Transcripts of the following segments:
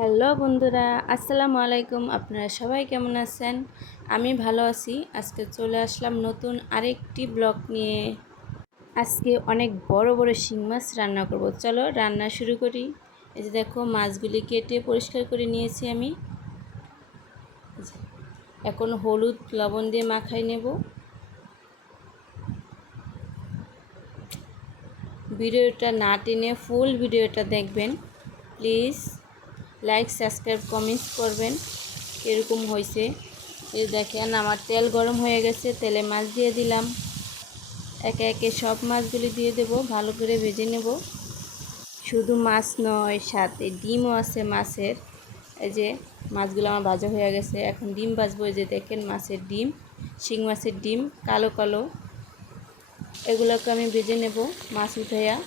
Hello বন্ধুরা, আসসালামু আলাইকুম। আপনারা সবাই কেমন আছেন? আমি ভালো আছি। আজকে চলে আসলাম নতুন আরেকটি ব্লগ নিয়ে। আজকে অনেক বড় বড় শিং মাছ রান্না করব। চলো রান্না শুরু করি। এই যে দেখো, মাছগুলি কেটে পরিষ্কার করে নিয়েছি আমি। এখন হলুদ লবণ দিয়ে মাখাই নেব। ভিডিওটা না টেনে ফুল ভিডিওটা দেখবেন প্লিজ। লাইক, সাবস্ক্রাইব, কমেন্টস করবেন এরকম হয়েছে। এই দেখেন আমার তেল গরম হয়ে গেছে, তেলে মাছ দিয়ে দিলাম। একে একে সব মাছগুলি দিয়ে দেব, ভালো করে ভেজে নেব। শুধু মাছ নয়, সাথে ডিমও আছে মাছের। এই যে মাছগুলো আমার ভাজা হয়ে গেছে, এখন ডিম ভাজবো। এই যে দেখেন মাছের ডিম, শিং মাছের ডিম কালো কালো, এগুলোকে আমি ভেজে নেব মাছ উঠাইয়া।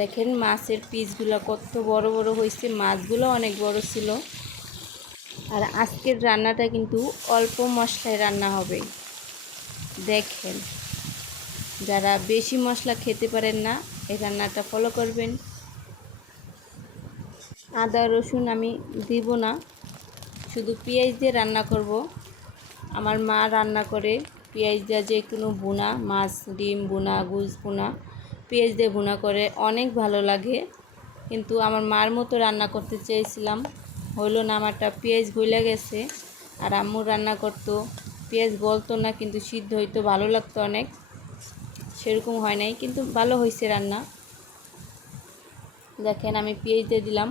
দেখেন মাছের পিসগুলো কত বড় বড় হয়েছে, মাছগুলো অনেক বড় ছিল। আর আজকের রান্নাটা কিন্তু অল্প মশলায় রান্না হবে। দেখেন, যারা বেশি মশলা খেতে পারেন না এই রান্নাটা ফলো করবেন। আদা রসুন আমি দিব না, শুধু পেঁয়াজ দিয়ে রান্না করব। আমার মা রান্না করে পেঁয়াজ দিয়ে, যে কোনো ভুনা, মাছ ডিম ভুনা, গুজ ভুনা পেঁয়াজ দিয়ে ভুনা করে, অনেক ভালো লাগে। কিন্তু আমার মার মতো রান্না করতে চেয়েছিলাম, হইল না। আমারটা পেঁয়াজ গলে গেছে। আর আম্মু রান্না করতো, পেঁয়াজ গলতো না কিন্তু সিদ্ধ হইতো, ভালো লাগতো অনেক। সেরকম হয় নাই, কিন্তু ভালো হয়েছে রান্না। দেখেন আমি পেঁয়াজ দিয়ে দিলাম,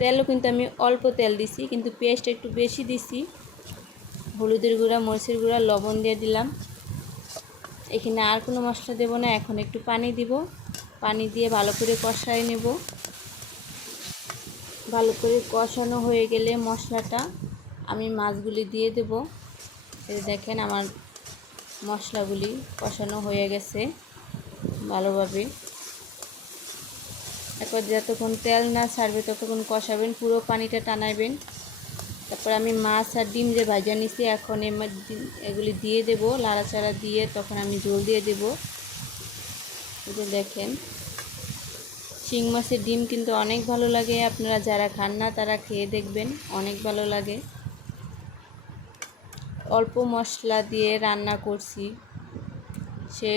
তেলও কিন্তু আমি অল্প তেল দিছি, কিন্তু পেঁয়াজটা একটু বেশি দিছি। হলুদের গুঁড়া, মরিচের গুঁড়া, লবণ দিয়ে দিলাম। এখানে আর কোনো মশলা দেব না। এখন একটু পানি দিব, পানি দিয়ে ভালো করে কষায় নেব। ভালো করে কষানো হয়ে গেলে মশলাটা আমি মাছগুলি দিয়ে দেব। এই দেখেন আমার মশলাগুলি কষানো হয়ে গেছে ভালোভাবে। এরপর যতক্ষণ তেল না ছাড়বে ততক্ষণ কষাবেন, পুরো পানিটা টানাবেন। তারপর আমি মাছ আর ডিম যে ভাজা নিছি, এখন এগুলি দিয়ে দেব, লাড়াচাড়া দিয়ে তখন আমি ঝোল দিয়ে দেব। এই যে দেখেন, শিং মাছের ডিম কিন্তু অনেক ভালো লাগে। আপনারা যারা খান না তারা খেয়ে দেখবেন, অনেক ভালো লাগে। অল্প মশলা দিয়ে রান্না করছি, সে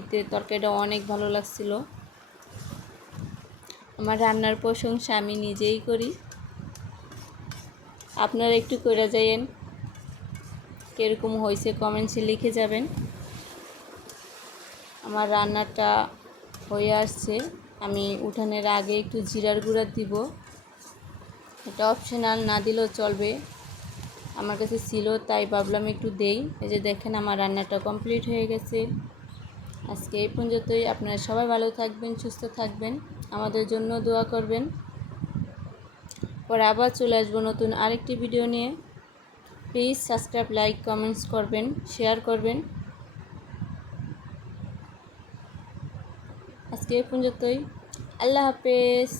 এতে তরকারিটা অনেক ভালো লাগছিল। আমার রান্নার প্রশংসা আমি নিজেই করি, আপনারা একটু করে যাইয়েন। কীরকম হয়েছে কমেন্টসে লিখে যাবেন। আমার রান্নাটা হয়ে আসছে। আমি উঠানের আগে একটু জিরার গুঁড়া দিব, এটা অপশনাল, না দিলেও চলবে। আমার কাছে ছিল তাই ভাবলাম একটু দেই। এই যে দেখেন আমার রান্নাটা কমপ্লিট হয়ে গেছে। আজকে এই পর্যন্তই। আপনারা সবাই ভালো থাকবেন, সুস্থ থাকবেন, আমাদের জন্য দোয়া করবেন। পরে আবার চলে আসবো নতুন আরেকটি ভিডিও নিয়ে। প্লিজ সাবস্ক্রাইব, লাইক, কমেন্টস করবেন, শেয়ার করবেন। আজকে এই পর্যন্তই। আল্লাহ হাফেজ।